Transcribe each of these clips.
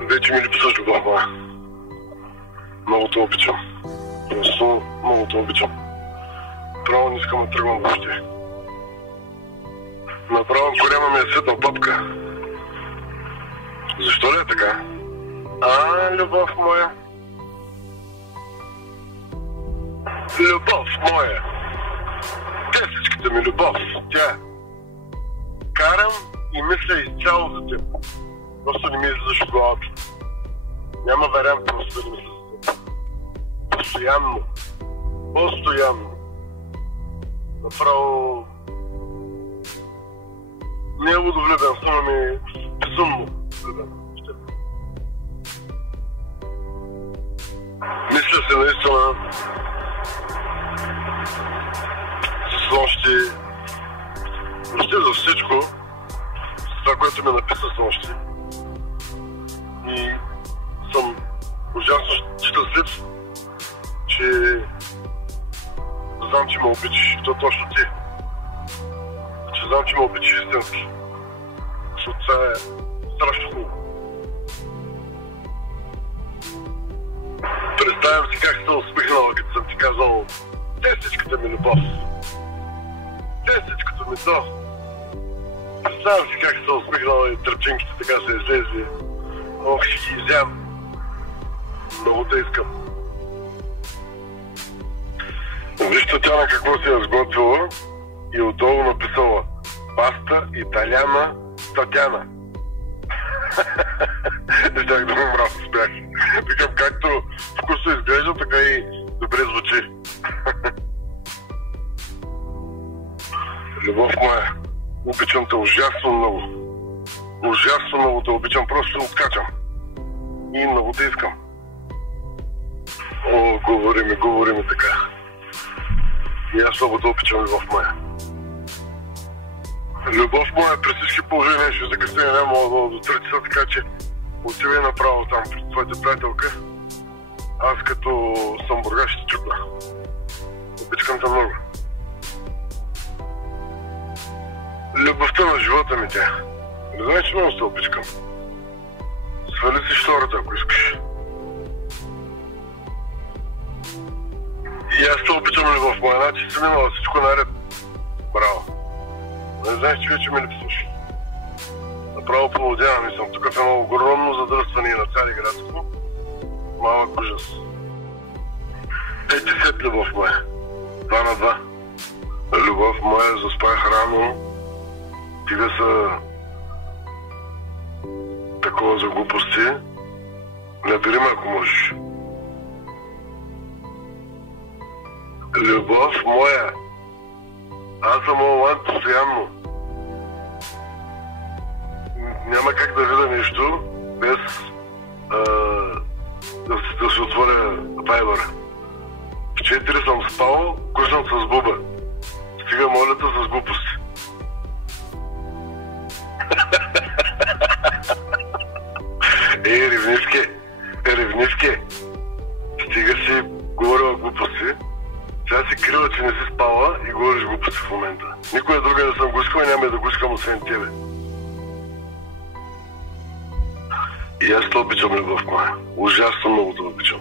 Вече ми липсваш, любов моя. Много те обичам. Просто много те обичам. Право не искам да тръгвам въобще. Направо корема ми е светна топка. Защо ли е така? Любов моя. Любов моя. Тесечката ми любов. Тя. Карам и мисля изцяло за теб. Просто не ми излизаш от главата. Няма вариант просто да не мисля за теб. Постоянно. Постоянно. Направо... Не е лудовлюбен, само ми безумно влюбен. Мисля се наистина с нощи, въобще за всичко, с това, което ме написа с нощи. И съм ужасно щастлив, че знам, че ме обичаш. И то точно ти. Че знам, че ме обичаш истински. Защото това е страшно хубаво. Представям си как се усмихнала, като съм ти казал тестичката ми любов. Тестичката ми то. Представям си как се усмихнала и тръпчинките така се излезли. Ох, ще ги изям. Много те искам. Вижте тя на какво си е сготвила и отдолу написала паста италяна Татяна. Щях да му мраз успях. Викам, както вкусно изглежда, така и добре звучи. Любов моя, обичам те ужасно много. Ужасно много те обичам, просто откачам. И много те искам. О, говори ми така. И аз много те обичам, любов моя. Любов моя, при всички положения ще закъснее не мога до 3 часа, така че отивай направо там при твоята приятелка. Аз като съм бургаш ще чукна. Обичкам те много. Любовта на живота ми тя. Не знаеш, че много се обичкам. Свали си штората, ако искаш. И аз те обичам, любов моя. Значи си минала всичко наред. Браво. Не знаеш, че вече ме липсваш. Направо полудявам и съм тук в едно огромно задръстване на Цари градско. Малък ужас. 5-10, любов моя. 2 на 2. Любов моя, заспах рано. Тига са такова за глупости. Набери ме, ако можеш. Любов моя. Аз съм онлайн постоянно. Няма как да видя нещо без да се отворя Viber. В 4 съм спал, кушнат с буба. Стига молята с глупости. Ревнивки. Стига си говорила глупости. Сега си крила, че не си спала и говориш глупости в момента. Никоя друга да съм го искал и няма да го искам освен тебе. И аз те обичам, любов моя. Ужасно много те обичам.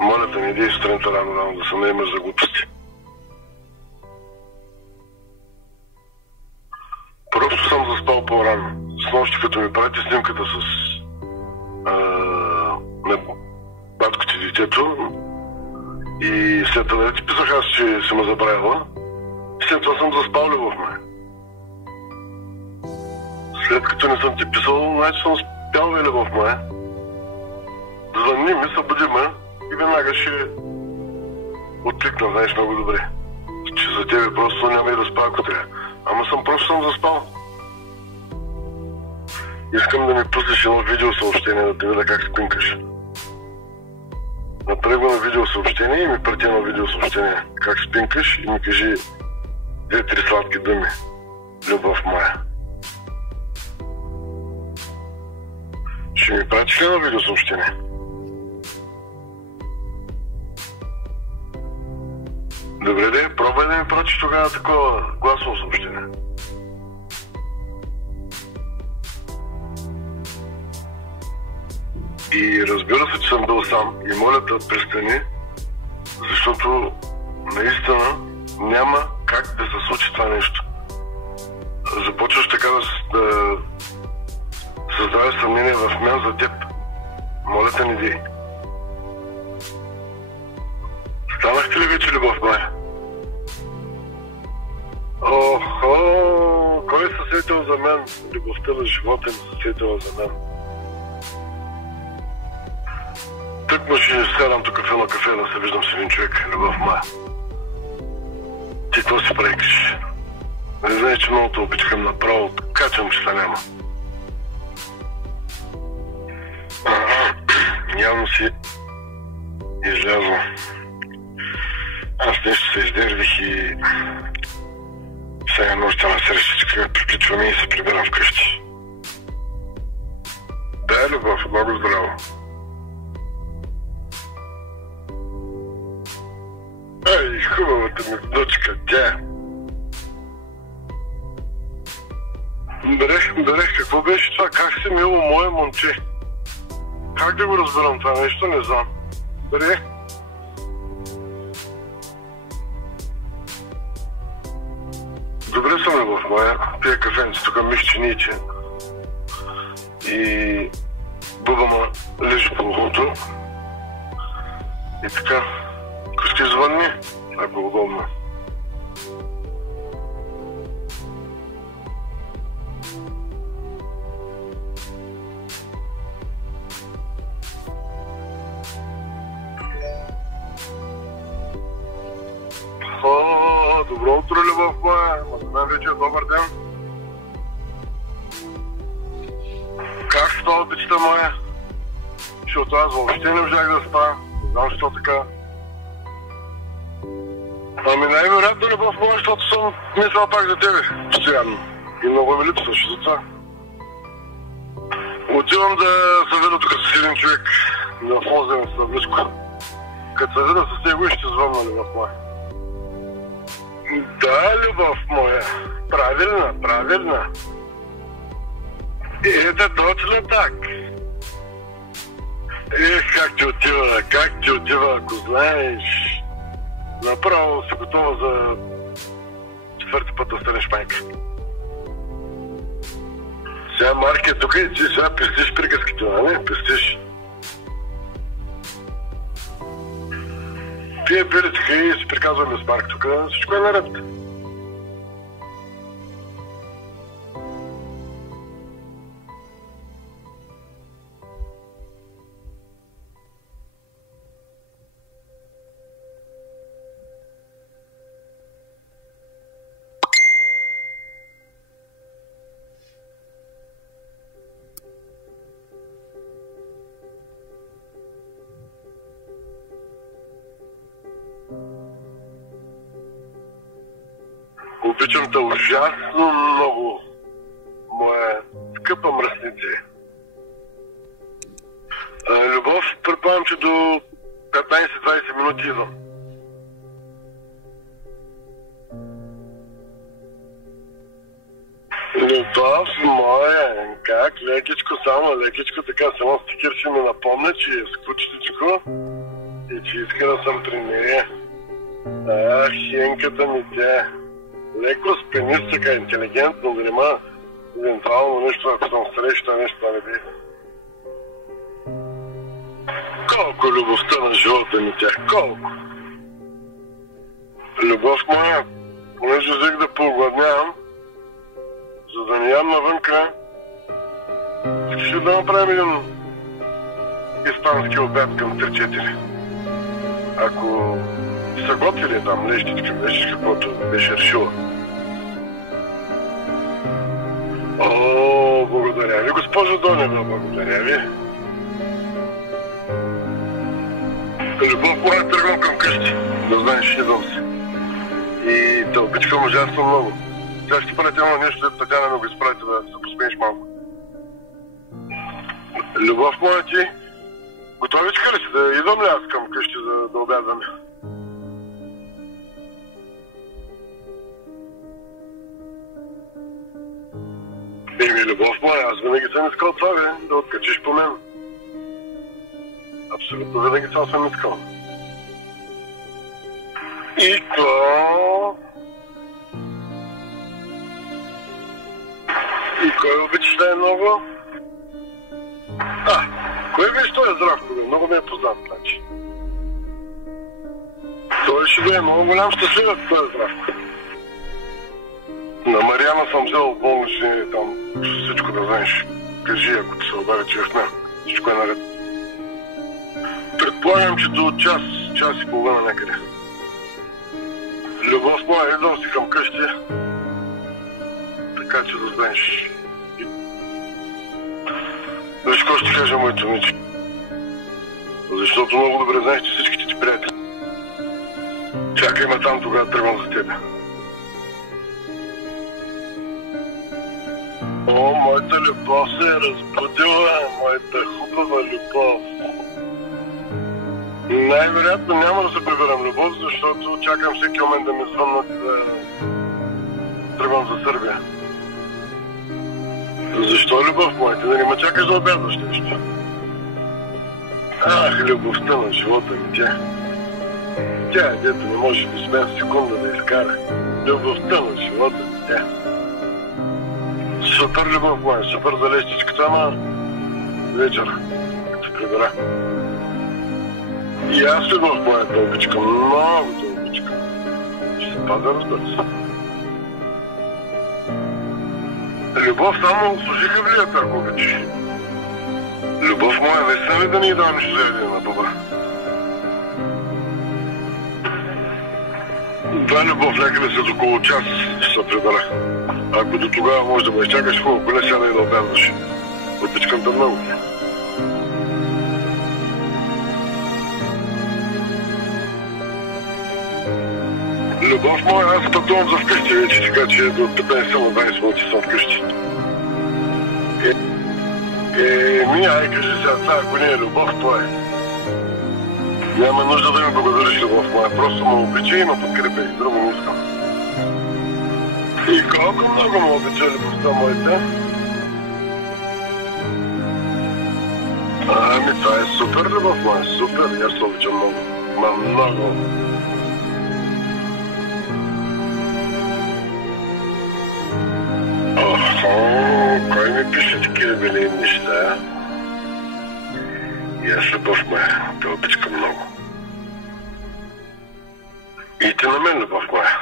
Моля те, не иди сутринта рано да се наемаш за глупости. Просто съм заспал по-рано. С нощи, като ми прати снимката на батко ти детето, и след това ти писах аз, че си ме забравила. И след това съм заспал, любов моя. След като не съм ти писал, значи съм спял, любов моя. Звънни ми, събуди ме и веднага ще откликна, знаеш много добре. Че за тебе просто няма и да спа, ако трябва. Ама просто съм заспал. Искам да ми пуснеш едно видеосъобщение, да те видя как спинкаш. Направи го на видеосъобщение и ми прати едно видеосъобщение. Как спинкаш и ми кажи 2-3 сладки думи. Любов моя. Ще ми пратиш ли едно видеосъобщение? Добре, пробвай да ми пратиш тогава такова гласово съобщение. И разбира се, че съм бил сам и моля да престани, защото наистина няма как да се случи това нещо. Започваш така да създаваш съмнение в мен за теб. Моля те, не дей. Станахте ли вече любов моя? Охо, кой се сетил за мен? Любовта на живота ми се сетила за мен. Тък му ще сядам тук на кафе да се виждам с един човек, любов моя. Ти какво си правиш? Не знаеш, че много те обичам направо, качвам, че няма. Явно си излязла. Аз нещо се издервих и сега нощта на срещичка приключваме и се прибирам вкъщи. Да, любов, много здраво. Ай, хубавата ми дочка, тя. Берех, какво беше това? Как си мило мое момче? Как да го разберам това нещо? Не знам. Берех. Добре съм, любов моя. Пия кафенце, тук михчениче. И буба ма лежи по ухото. И така. Ако ще звънни, ако удобно. Добро утро, любов моя. За мен вече е добър ден. Как спа, обичата моя? Защото аз въобще не можах да спа. Не знам, защо така. Ами най-вероятно, любов моя, защото съм мислял пак за тебе постоянно. И много ми липсваш за това. Отивам да се видя тук с един човек на Фозен с близко. Като се видя с него и ще звънна, любов моя. Да, любов моя. Правилна. Это точно так. Как ти отива, ако знаеш. Направо си готова за четвърти път да станеш майка. Сега Марки е тук и ти сега пестиш приказките, не? Пестиш. Пие били тук и си приказваме с Марк тук. Всичко е наред. Обичам те ужасно много, моя скъпа мръснице. Любов, предполагам, че до 15-20 минути идвам. Любов моя, как лекичко, само лекичко, така само стикер ще ми напомня, че е скучничко и че иска да съм при нея. Ах, хенката ми тя. Леко спенис, така интелигентно, да нема евентуално нещо, ако съм среща, нещо не би. Колко любовта на живота ми тях, колко? Любов моя, понеже взех да поогладнявам, за да не ям навънка, ще да направим един испански обяд към 3-4. Ако са готвили там лещичка, беше каквото беше решила. О, благодаря ви, госпожо Донева, благодаря ви. Любов, моя, тръгвам към къщи. Да знаеш, идвам си. И те обичкам ужасно много. Сега ще правите едно нещо, да Татяна ме го изправите да се посмееш малко. Любов моя, ти готовичка ли си? Да идвам ли аз към къщи да обядваме? Любов моя, аз винаги съм искал това, да откачиш по мен. Абсолютно винаги това съм искал. И кой обичаш най-много? Кой беше този Здравко? Много ме е познат, значи. Той ще да е много голям щастливец, този Здравко. На Мариана съм взел болнични, там всичко да знаеш. Кажи, ако ти се обади, че в мен. Всичко е наред. Предполагам, че до час и половина някъде. Любов моя, идвам си към къщи. Така че да знаеш. Виж, какво ще кажа, моето момиче. Защото много добре знаеш, че всичките ти приятели. Чакай ме там, тогава тръгвам за тебе. О, моята любов се е разбудила, моята хубава любов. Най-вероятно няма да се прибирам любов, защото чакам всеки момент да ми звъннат да тръгвам за Сърбия. Защо любов моята? Да не ме чакаш да обядваш нещо. Любовта на живота ми тя. Тя е дето не може без мен секунда да изкара. Любовта на живота ми тя. Супер любов моя, супер за лещичката, ама вечер, като се прибера. И аз любов моя да обичкам, много да обичкам. Ще се пазя, разбира се. Любов само служиха влията, ако обичаш. Любов моя, наистина ли да ни дава нищо за ядене на баба? Това любов някъде след около час ще се прибера. Ако до тогава може да ме изчакаш, хубаво, поне сяда и да обядваш. Обичкам те много. Любов моя, аз пътувам за вкъщи вече, така че до 15-20 минути съм вкъщи. Ай, кажи сега, това ако не е любов, това е. Няма нужда да ми благодариш, любов моя, просто ме обичай и ме подкрепя и друго не искам. И колко много ме обича любовта моята. Това е супер любов моя, супер, аз се обичам много. Много. Кой ми пише такива бели неща? И аз любов моя, те обичкам много. И ти на мен, любов моя.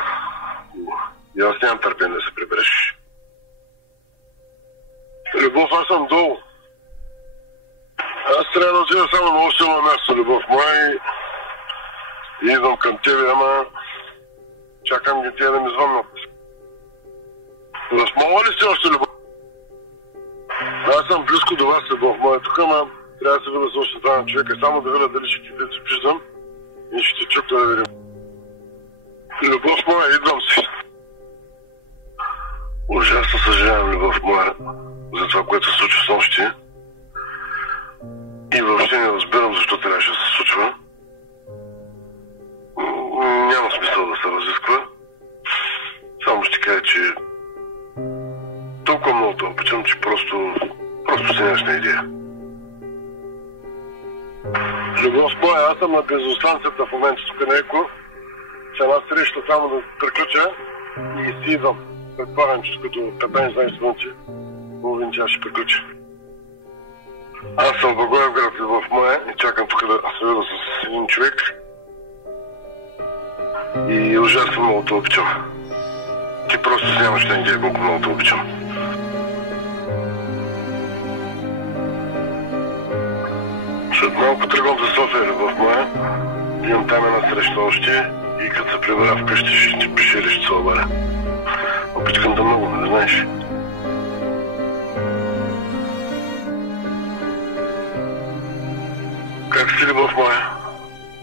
И аз нямам търпение да се прибереш. Любов, аз съм долу. Аз трябва да отида само на силно място, любов моя, и идвам към тебе, ама чакам ги тия да ми звъннат. Размолва ли си още, любов? Аз съм близко до вас, любов моя, тук, ама трябва да се видя с още двама човека, само да видя дали ще ти виждам и ще ти чукна да видим. Любов моя, идвам си. Ужасно съжалявам, любов моя, за това, което се случва с нощи. И въобще не разбирам защо трябваше да се случва. Няма смисъл да се разисква. Само ще кажа, че толкова много те обичам, че просто си нямаш на идея. Любов моя, аз съм на бензостанцията в момента тук на Еко. С една среща само да приключа и си идвам. Предполагам, че като 15-20 минути половин час ще приключа. Аз съм в Благоевград, любов моя, и чакам тук да се видя с един човек. И ужасно много те обичам. Ти просто си нямаш на идея колко много те обичам. След малко тръгвам за София, любов моя. Имам там една среща още и като се прибера вкъщи ще ти пише или ще се обаря. Обичкам да много, не знаеш. Как си, любов моя?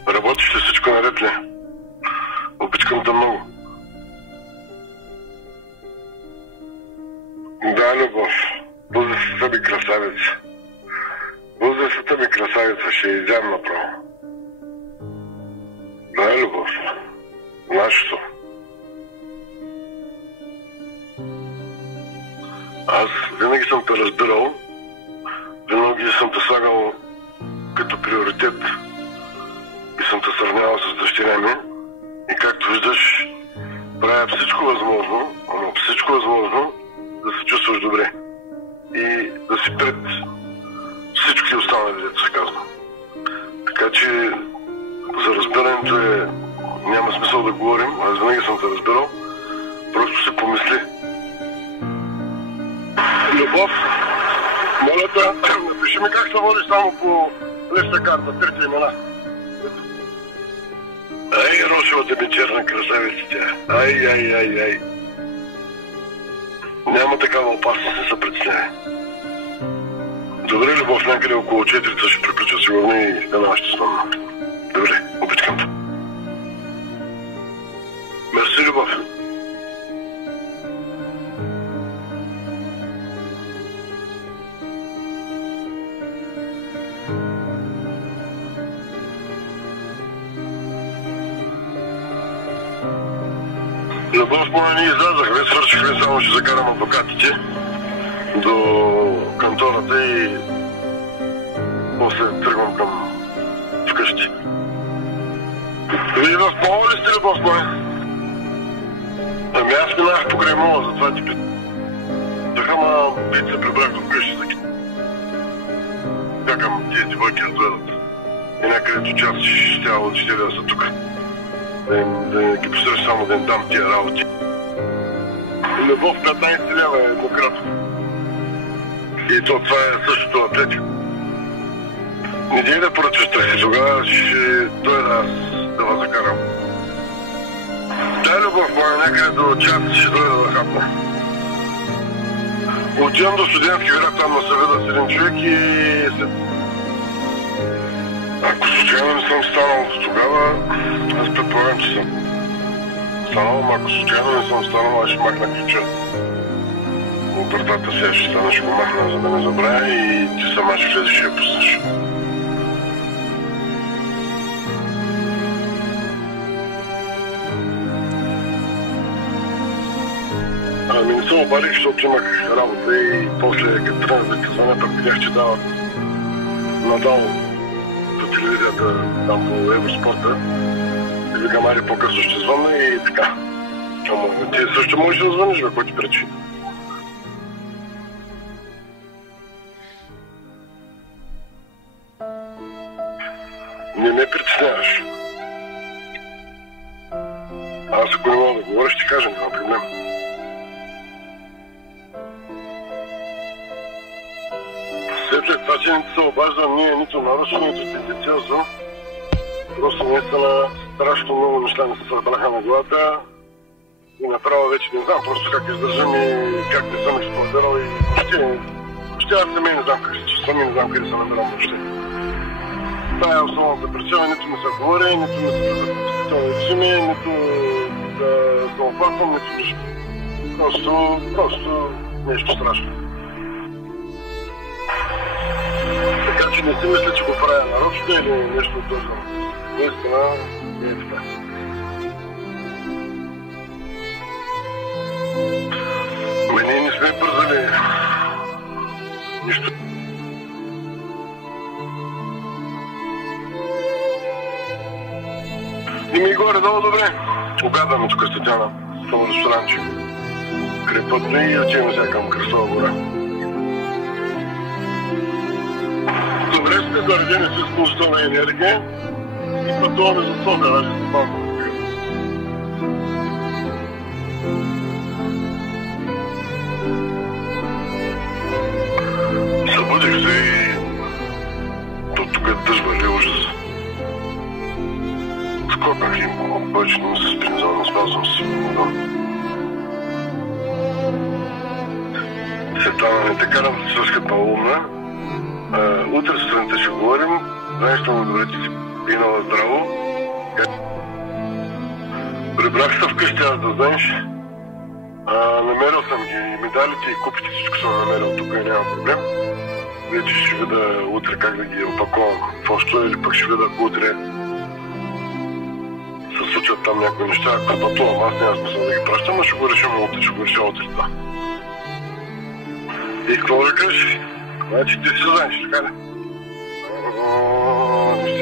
Работиш ли, всичко наред ли? Обичкам те много. Да, любов. Бузесата ми красавица. Бузесата ми красавица, ще изям направо. Да, любов. Нашето. Аз винаги съм те разбирал. Винаги съм те слагал като приоритет и съм те сравнявал с дъщеря ми. И както виждаш, правя всичко възможно, всичко възможно да се чувстваш добре и да си пред всички останали, дето се казва. Така че за разбирането няма смисъл да говорим, аз винаги съм те разбирал, просто се помисли. Любов, моля те, напиши ми как се водиш само по листа карта, трите имена. Ай, Рошевата ми черна красавица тя. Ай. Няма такава опасност, не се притесняй. Добре, Любов, някъде около 4 ще приключа сигурно и една ще спомня. Добре, обичкам те. Мерси, Любов. Любов моя, ние излязахме, свършихме, само ще закарам адвокатите до кантората и после тръгвам към вкъщи. Вие в мола ли сте, Любов моя? Ами аз минах покрай мола, затова ти питам. Така, ма пит се прибрах до вкъщи, за чакам тези девойки да дойдат. И някъде до час ще трябва да са тук. Да ги посреща само да им дам тия работи. Любов 15 лева е еднократно. И това е същото атлетико. Не дей да поръчаш такси, тогава ще дойда аз да вас закарам. Дай, Любов моя, някъде до час ще дойда да хапна. Отивам до студентски град, там на съвета с един човек и след... Ако случайно не съм станал до тогава, аз предполагам, че съм станал, но ако случайно не съм станал, аз ще махна ключа. От вратата сега ще стана, ще го махна, за да не забравя и ти сама ще влезеш и я пуснеш. Ами не съм обадих, защото имах работа и после като тръгнах да ти звъня, пък видях, че дават надолу по телевизията, там по Евроспорта. И викам, айде по-късно ще звънна и така. Ама ти също можеш да звъниш, бе, кой ти пречи? Не ме притесняваш. Аз ако не мога да говоря, ще ти кажа, няма проблем. Светле, това, че не ти се обаждам, ние нито нарочно, нито тенденциозно. Просто наистина страшно много неща ми се събраха на главата и направо вече не знам просто как издържам и как не съм експлодирал и въобще аз самия не знам как се чувствам и не знам къде се намирам въобще. Това е основната причина, нито ми се говори, нито ми се предадат изпитателни режими, нито да се опасвам, нито нищо. Просто нещо страшно. Така че не си мисля, че го правя нарочно или нещо от този. Наистина е така. Ние не сме бързали нищо. И ми горе-долу добре. Обядаме тук с Татяна, в това ресторанче. Крепътно и отиваме сега към Кръстова гора. Добре сте заредени с положителна енергия и пътуваме за София, даже за малко. Събудих се и тук е тъжба ли ужас. Скокнах и повече не се спринзал, не спазвам си вън. Светлана не те карам да се свърскат малумна. Утре сутринта ще говорим. Знаеш много добре, че си пинала здраво. Прибрах се вкъщи, аз да знаеш. Намерил съм ги медалите и купите, всичко съм намерил. Тук няма проблем. Вече ще видя утре как да ги опаковам в още или пък ще видя ако утре се случат там някои неща. Ако пътувам, аз няма смисъл да ги пращам, но ще го решим утре, ще го реша утре това. И какво да кажеш? Значи ти си знаеш, така ли?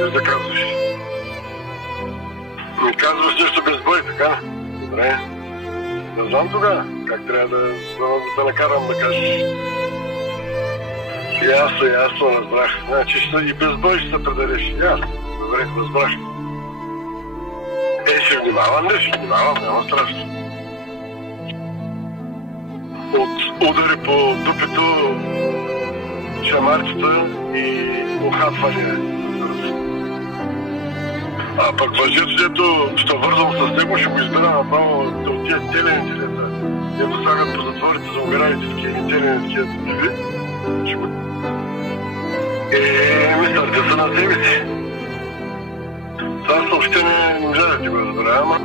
Ще да казваш. Не казваш нещо без бой, така? Добре. Не знам тогава как трябва да накарам да кажеш. Ясно, разбрах. Значи и без бой ще се предадеш. Ясно. Добре, разбрах. Ще внимавам, няма страшно. От удари по дупето, шамарчета и ухапване. А пък въжето, дето ще вързвам с него, ще го избера направо да отият телените лета. Дето слагат по затворите за умираните такива телените такива диви. Мисля, са на себе си. Това съобщение не можа да ти го разбера, ама...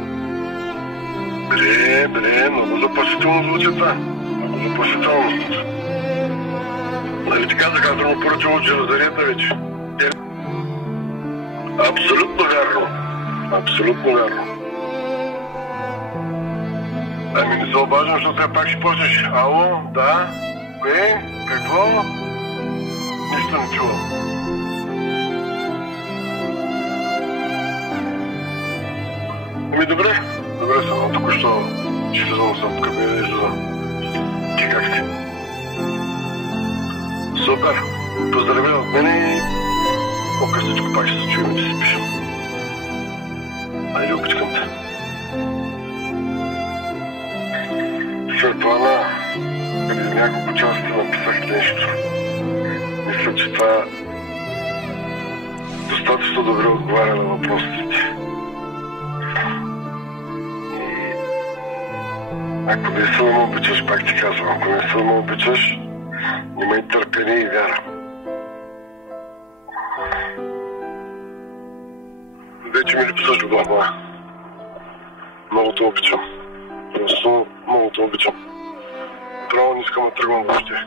Бре, много запасително звучи това. Много запасително. Нали ти казах, аз му поръчам от железарията вече. Абсолютно вярно. Абсолютно вярно. Ами не се обаждам, защото сега пак ще почнеш. Ало, да, кое, какво? Нищо не чувам. Ами добре съм, току-що ще влизам съм къде да излизам. Ти как си? Супер! Поздравя от мене и по-късничко пак ще се чуем и да си пишем. Айде, обичкам те. Светлана, преди няколко часа написах нещо. Мисля, че това достатъчно добре отговаря на въпросите. Ако не се ме обичаш, пак ти казвам, ако не се ме обичаш, имай търпение и вяра. Вече ми липсваш в глава. Много те обичам. Просто много те обичам. Право не искам да тръгвам въобще.